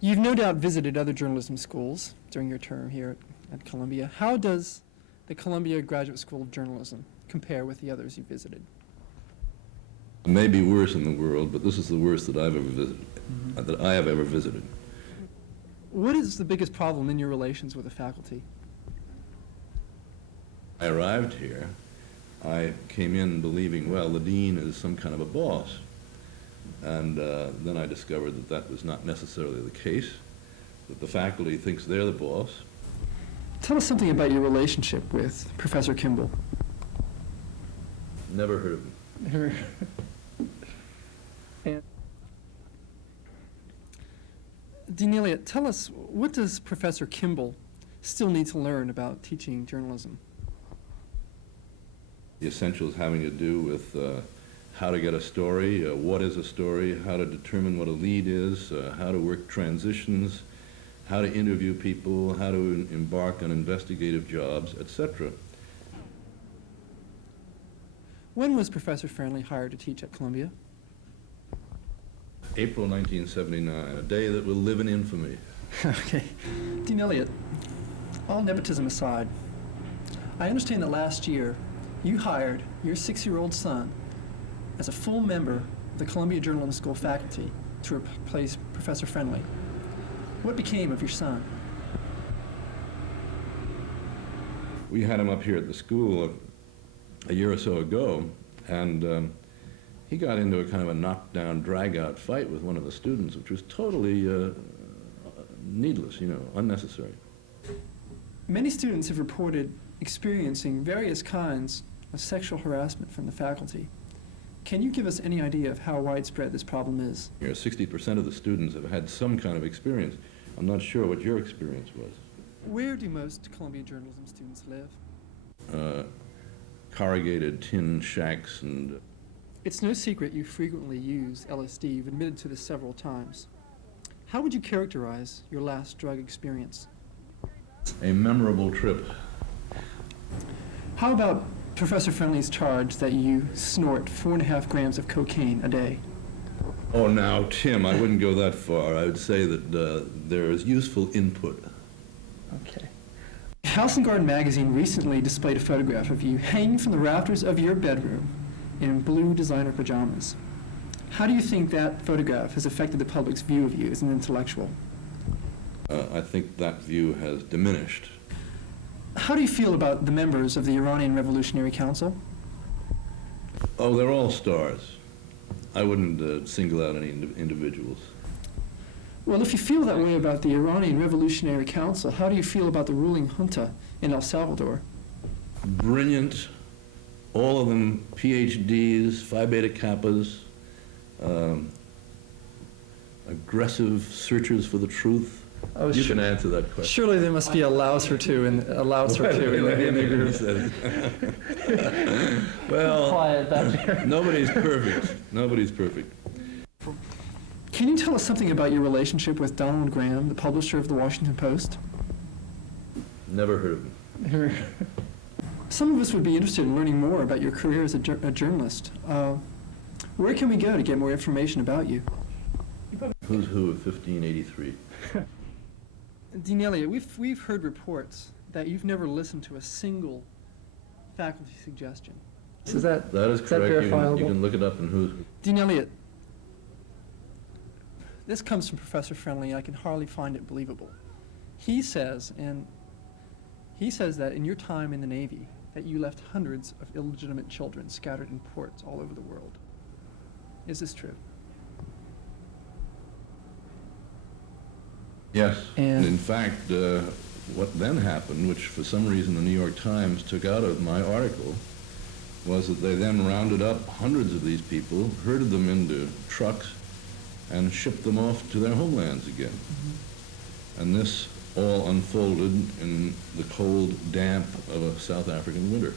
You've no doubt visited other journalism schools during your term here at Columbia. How does the Columbia Graduate School of Journalism compare with the others you visited? It may be worse in the world, but this is the worst that I've ever visited, that I have ever visited. What is the biggest problem in your relations with the faculty? I arrived here, I came in believing, well, the dean is some kind of a boss. And then I discovered that that was not necessarily the case, that the faculty thinks they're the boss. Tell us something about your relationship with Professor Kimball. Never heard of him. And Dean Elliott, tell us, what does Professor Kimball still need to learn about teaching journalism? The essentials having to do with how to get a story, what is a story, how to determine what a lead is, how to work transitions, how to interview people, how to embark on investigative jobs, etc. When was Professor Friendly hired to teach at Columbia? April 1979, a day that will live in infamy. Okay. Dean Elliott, all nepotism aside, I understand that last year you hired your 6-year-old son as a full member of the Columbia Journalism School faculty to replace Professor Friendly. What became of your son? We had him up here at the school a year or so ago, and he got into a kind of a knockdown, drag-out fight with one of the students, which was totally needless, unnecessary. Many students have reported experiencing various kinds of sexual harassment from the faculty. Can you give us any idea of how widespread this problem is? 60% of the students have had some kind of experience. I'm not sure what your experience was. Where do most Columbia journalism students live? Corrugated tin shacks and... It's no secret you frequently use LSD. You've admitted to this several times. How would you characterize your last drug experience? A memorable trip. How about Professor Friendly's charge that you snort 4.5 grams of cocaine a day? Oh, now, Tim, I wouldn't go that far. I would say that there is useful input. Okay. House and Garden magazine recently displayed a photograph of you hanging from the rafters of your bedroom in blue designer pajamas. How do you think that photograph has affected the public's view of you as an intellectual? I think that view has diminished. How do you feel about the members of the Iranian Revolutionary Council? Oh, they're all stars. I wouldn't single out any individuals. Well, if you feel that way about the Iranian Revolutionary Council, how do you feel about the ruling junta in El Salvador? Brilliant. All of them PhDs, Phi Beta Kappas, aggressive searchers for the truth. Oh, you can answer that question. Surely there must be a louse or two in the group. Well, Quiet back there. Nobody's perfect. Nobody's perfect. Can you tell us something about your relationship with Donald Graham, the publisher of the Washington Post? Never heard of him. Some of us would be interested in learning more about your career as a journalist. Where can we go to get more information about you? Who's who of 1583? Dean Elliott, we've heard reports that you've never listened to a single faculty suggestion. Is that correct. verifiable? You can look it up in who's. Dean Elliott, this comes from Professor Friendly. I can hardly find it believable. He says that in your time in the Navy, that you left hundreds of illegitimate children scattered in ports all over the world. Is this true? Yes. And in fact, what then happened, which for some reason the New York Times took out of my article, was that they then rounded up hundreds of these people, herded them into trucks, and shipped them off to their homelands again. Mm-hmm. And this all unfolded in the cold damp of a South African winter.